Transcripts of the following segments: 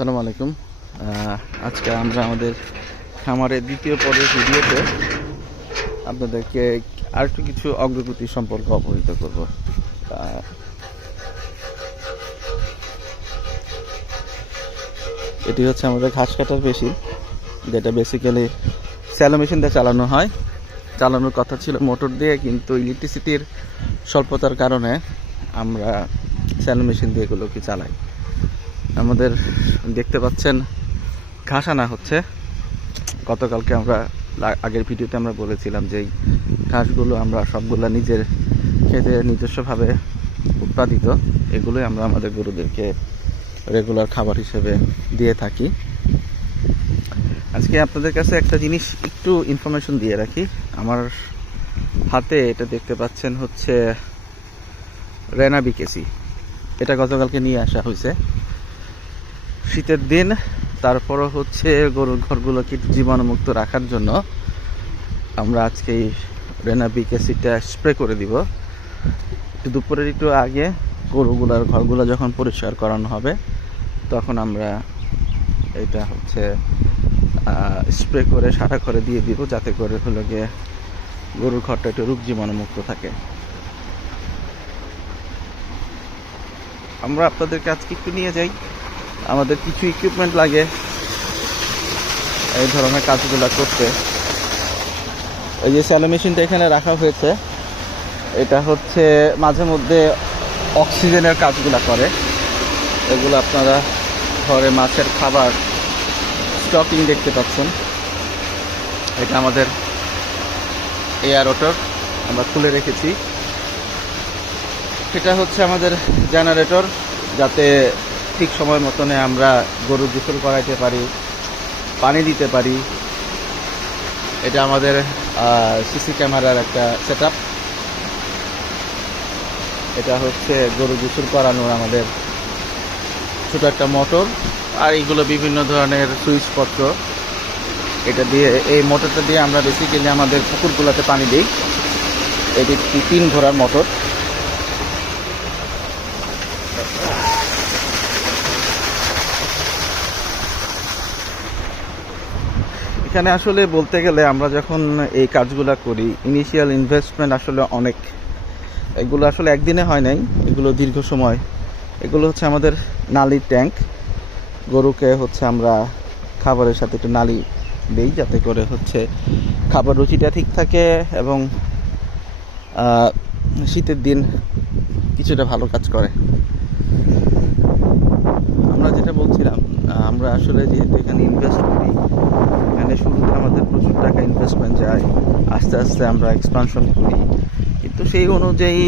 আসসালামু আলাইকুম। আজকে আমরা আমাদের খামারের দ্বিতীয় পর্বের ভিডিওতে আপনাদেরকে আরেকটু কিছু অগ্রগতি সম্পর্কে অবহিত করব। এটি হচ্ছে আমাদের ঘাস কাটার মেশিন, যেটা বেসিক্যালি স্যালো মেশিন দিয়ে চালানো হয়। চালানোর কথা ছিল মোটর দিয়ে, কিন্তু ইলেকট্রিসিটির স্বল্পতার কারণে আমরা স্যালো মেশিন দিয়ে এগুলোকে চালাই। আমাদের দেখতে পাচ্ছেন ঘাস আনা হচ্ছে। গতকালকে আমরা আগের ভিডিওতে আমরা বলেছিলাম যে এই ঘাসগুলো আমরা সবগুলো নিজের খেতে নিজস্বভাবে উৎপাদিত, এগুলোই আমরা আমাদের গরুদেরকে রেগুলার খাবার হিসেবে দিয়ে থাকি। আজকে আপনাদের কাছে একটা জিনিস একটু ইনফরমেশন দিয়ে রাখি। আমার হাতে এটা দেখতে পাচ্ছেন হচ্ছে রেনা বিকেসি। এটা গতকালকে নিয়ে আসা হয়েছে শীতের দিন। তারপরও হচ্ছে গরুর ঘরগুলোকে জীবাণুমুক্ত রাখার জন্য আমরা আজকে এই রেনা বিকেসিটা স্প্রে করে দিব। দুপুরের একটু আগে গরুগুলার ঘরগুলো যখন পরিষ্কার করানো হবে তখন আমরা এটা হচ্ছে স্প্রে করে সারা করে দিয়ে দিব, যাতে করে হলো গিয়ে গরুর ঘরটা একটু রোগ জীবাণুমুক্ত থাকে। আমরা আপনাদেরকে আজকে একটু নিয়ে যাই। আমাদের কিছু ইকুইপমেন্ট লাগে এই ধরনের কাজগুলো করতে। এই যে স্যালো মেশিনটা এখানে রাখা হয়েছে, এটা হচ্ছে মাঝে মধ্যে অক্সিজেনের কাজগুলো করে। এগুলো আপনারা ঘরে মাছের খাবার স্টকিং দেখতে পাচ্ছেন। এটা আমাদের এয়ার ওয়াটার আমরা খুলে রেখেছি। এটা হচ্ছে আমাদের জেনারেটর, যাতে ঠিক সময় মতনে আমরা গরু গোসল করাইতে পারি, পানি দিতে পারি। এটা আমাদের সিসি ক্যামেরার একটা সেটআপ। এটা হচ্ছে গরু গোসল করানোর আমাদের ছোট একটা মোটর, আর এইগুলো বিভিন্ন ধরনের সুইচপত্র। এটা দিয়ে, এই মোটরটা দিয়ে আমরা বেসিক্যালি আমাদের পুকুরগুলোতে পানি দিই। এটি 3 ঘোড়ার মোটর। এখানে আসলে বলতে গেলে আমরা যখন এই কাজগুলো করি, ইনিশিয়াল ইনভেস্টমেন্ট আসলে অনেক। এগুলো আসলে একদিনে হয় নাই, এগুলো দীর্ঘ সময়। এগুলো হচ্ছে আমাদের নালির ট্যাঙ্ক। গরুকে হচ্ছে আমরা খাবারের সাথে একটু নালি দিই, যাতে করে হচ্ছে খাবার রুচিটা ঠিক থাকে এবং শীতের দিন কিছুটা ভালো কাজ করে। আমরা যেটা বলছিলাম, আমরা আসলে যেহেতু এখানে ইনভেস্ট করি, এখানে শুরুতে আমাদের প্রচুর টাকা ইনভেস্টমেন্ট যায়, আস্তে আস্তে আমরা এক্সপানশন করি, কিন্তু সেই অনুযায়ী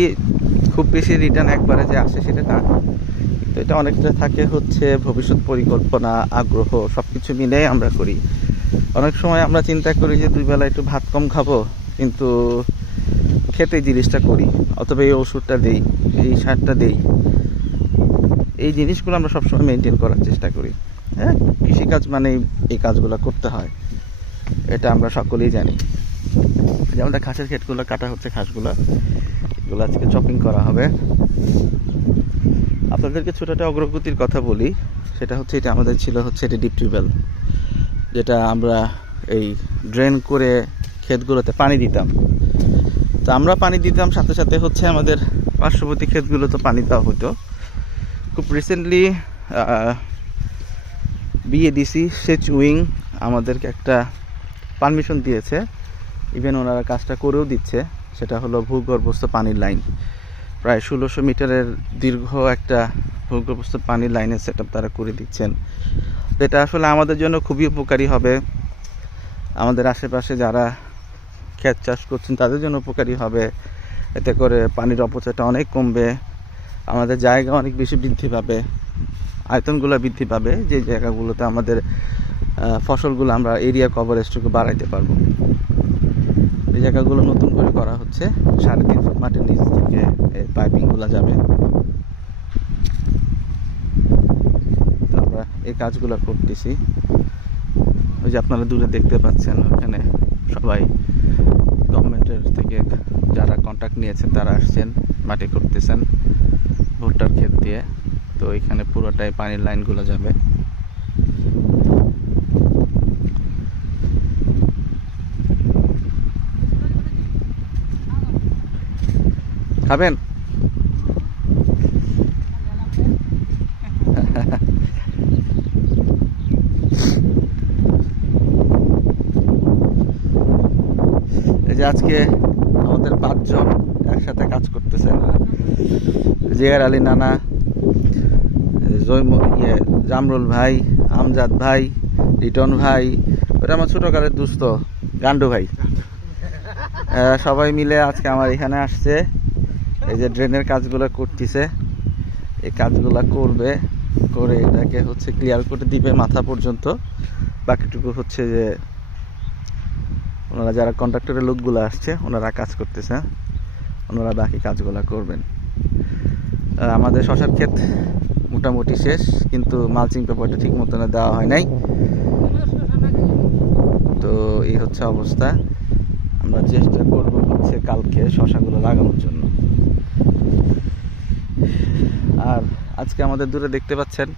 খুব বেশি রিটার্ন একবারে যে আসে সেটা না। কিন্তু এটা অনেকটা থাকে হচ্ছে ভবিষ্যৎ পরিকল্পনা, আগ্রহ, সব কিছু মিলেই আমরা করি। অনেক সময় আমরা চিন্তা করি যে 2 বেলা একটু ভাত কম খাবো, কিন্তু খেতে জিনিসটা করি, অথবা এই ওষুধটা দেই, এই সারটা দেই। এই জিনিসগুলো আমরা সবসময় মেনটেন করার চেষ্টা করি। হ্যাঁ, কৃষিকাজ মানে এই কাজগুলো করতে হয়, এটা আমরা সকলেই জানি। যেমন ঘাসের ক্ষেতগুলো কাটা হচ্ছে, ঘাসগুলো এগুলো আজকে চপিং করা হবে। আপনাদেরকে ছোট একটা অগ্রগতির কথা বলি। সেটা হচ্ছে, এটা আমাদের ছিল হচ্ছে এটা ডিপ টিউবওয়েল, যেটা আমরা এই ড্রেন করে ক্ষেতগুলোতে পানি দিতাম। তো আমরা পানি দিতাম, সাথে সাথে হচ্ছে আমাদের পার্শ্ববর্তী ক্ষেতগুলোতে পানি দেওয়া হতো। খুব রিসেন্টলি বিএডিসি সেচ উইং আমাদেরকে একটা পারমিশন দিয়েছে, ইভেন ওনারা কাজটা করেও দিচ্ছে। সেটা হলো ভূগর্ভস্থ পানির লাইন। প্রায় 1600 মিটারের দীর্ঘ একটা ভূগর্ভস্থ পানির লাইনের সেটআপ তারা করে দিচ্ছেন, যেটা আসলে আমাদের জন্য খুবই উপকারী হবে। আমাদের আশেপাশে যারা ক্ষেত চাষ করছেন তাদের জন্য উপকারী হবে। এতে করে পানির অপচয়টা অনেক কমবে, আমাদের জায়গা অনেক বেশি বৃদ্ধি পাবে, আয়তনগুলো বৃদ্ধি পাবে, যে জায়গাগুলোতে আমাদের ফসলগুলো আমরা এরিয়া কভারেজটুকু বাড়াইতে পারবো। এই জায়গাগুলো নতুন করে করা হচ্ছে। 3.5 ফুট মাটির নিচ থেকে এই পাইপিংগুলো যাবে। আমরা এই কাজগুলো করতেছি। ওই যে আপনারা দূরে দেখতে পাচ্ছেন, ওখানে সবাই গভর্নমেন্টের থেকে যারা কন্ট্রাক্ট নিয়েছেন তারা আসছেন, মাটি করতেছেন ভুট্টার ক্ষেত দিয়ে। তো এখানে পুরোটাই পানির লাইনগুলো যাবে। খাবেন? এই যে আজকে আমাদের 5 জন একসাথে কাজ করতেছেন। জিয়ার আলী নানা, জামরুল ভাই, আমজাদ ভাই, রিটন ভাই, ওটা আমার ছোটকালের দুস্থ গান্ডু ভাই, সবাই মিলে আজকে আমার এখানে আসছে। এই যে ড্রেনের কাজগুলো করতেছে, এই কাজগুলো করবে, করে এটাকে হচ্ছে ক্লিয়ার করে দিবে মাথা পর্যন্ত। বাকিটুকু হচ্ছে যে ওনারা যারা কন্ট্রাক্টরের লোকগুলো আসছে ওনারা কাজ করতেছে, ওনারা বাকি কাজগুলো করবেন। আমাদের শশার ক্ষেত মোটামুটি শেষ, কিন্তু মালচিং পেপারটা ঠিক মতন দেওয়া হয় নাই। তো এই হচ্ছে অবস্থা। আমরা চেষ্টা করব হচ্ছে কালকে শশাগুলো লাগানোর জন্য। আর আজকে আমাদের দূরে দেখতে পাচ্ছেন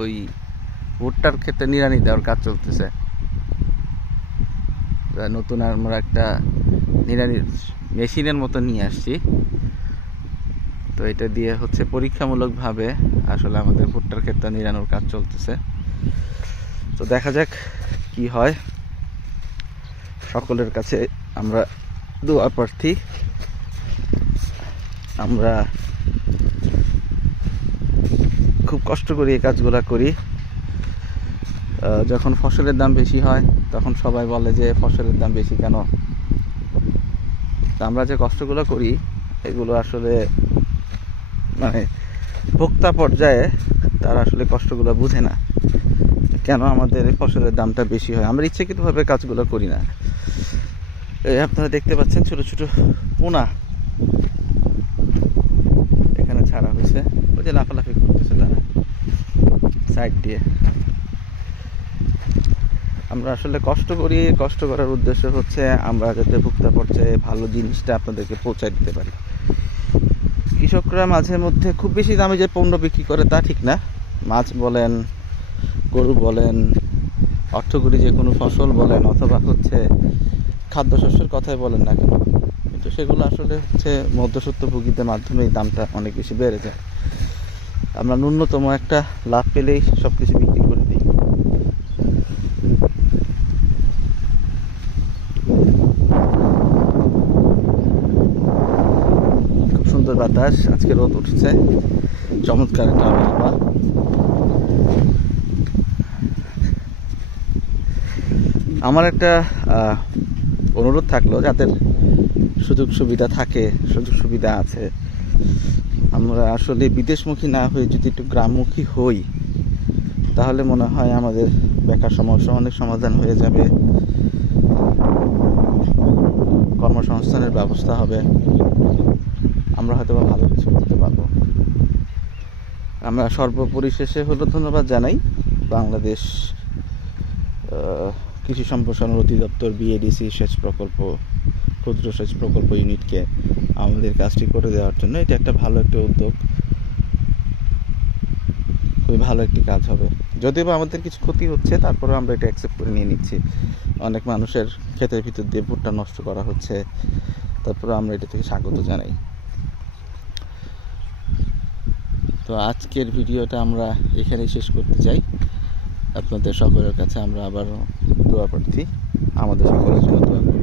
ওই ভুট্টার ক্ষেতে নিড়ানি দেওয়ার কাজ চলতেছে। নতুন আমরা একটা নিড়ানির মেশিনের মতো নিয়ে আসছি। তো এটা দিয়ে হচ্ছে পরীক্ষামূলকভাবে আসলে আমাদের ভুট্টার ক্ষেতটা নিড়ানোর কাজ চলতেছে। তো দেখা যাক কি হয়। সকলের কাছে আমরা দোয়া প্রার্থী। আমরা খুব কষ্ট করে এই কাজগুলো করি। যখন ফসলের দাম বেশি হয় তখন সবাই বলে যে ফসলের দাম বেশি কেন। আমরা যে কষ্টগুলো করি এগুলো আসলে মানে ভোক্তা পর্যায়ে তারা আসলে কষ্টগুলো বুঝে না, কেন আমাদের ফসলের দামটা বেশি হয়। আমরা ইচ্ছাকৃতভাবে কাজগুলো করি না। এই আপনারা দেখতে পাচ্ছেন ছোট ছোট পোনা এখানে ছাড়া হয়েছে, ওই যে লাফালাফি করতেছে তারা সাইড দিয়ে। আমরা আসলে কষ্ট করি, কষ্ট করার উদ্দেশ্য হচ্ছে আমরা যাতে ভোক্তা পর্যায়ে ভালো জিনিসটা আপনাদেরকে পৌঁছায় দিতে পারি। কৃষকরা মাঝে মধ্যে খুব বেশি দামে যে পণ্য বিক্রি করে তা ঠিক না। মাছ বলেন, গরু বলেন, অর্থকরী যে কোনো ফসল বলেন, অথবা হচ্ছে খাদ্যশস্যের কথাই বলেন না কেন, কিন্তু সেগুলো আসলে হচ্ছে মধ্যস্বত্বভোগীদের মাধ্যমে দামটা অনেক বেশি বেড়ে যায়। আমরা ন্যূনতম একটা লাভ পেলেই সব কিছু বিক্রি করে দিই। খুব সুন্দর বাতাস, আজকে রোদ উঠছে, চমৎকার একটা আবহাওয়া। আমার একটা অনুরোধ থাকলো, যাদের সুযোগ সুবিধা থাকে, সুযোগ সুবিধা আছে, আমরা আসলে বিদেশমুখী না হয়ে যদি একটু গ্রামমুখী হই তাহলে মনে হয় আমাদের বেকার সমস্যা অনেক সমাধান হয়ে যাবে, কর্মসংস্থানের ব্যবস্থা হবে, আমরা হয়তো ভালো কিছু করতে পারবো। আমরা সর্বপরিশেষে হলো ধন্যবাদ জানাই বাংলাদেশ কৃষি সম্প্রসারণ অধিদপ্তর বিএডিসি সেচ প্রকল্প, ক্ষুদ্র সেচ প্রকল্প ইউনিটকে আমাদের কাজটি করে দেওয়ার জন্য। এটা একটা ভালো একটা উদ্যোগ, খুবই ভালো একটি কাজ হবে। যদিও বা আমাদের কিছু ক্ষতি হচ্ছে, তারপরেও আমরা এটা অ্যাকসেপ্ট করে নিয়ে নিচ্ছি। অনেক মানুষের ক্ষেতের ভিতর দিয়ে ভুট্টা নষ্ট করা হচ্ছে, তারপরে আমরা এটা থেকে স্বাগত জানাই। তো আজকের ভিডিওটা আমরা এখানেই শেষ করতে চাই। আপনাদের সকলের কাছে আমরা আবারও দোয়া প্রার্থী, আমাদের সকলের জন্য দোয়া করুন।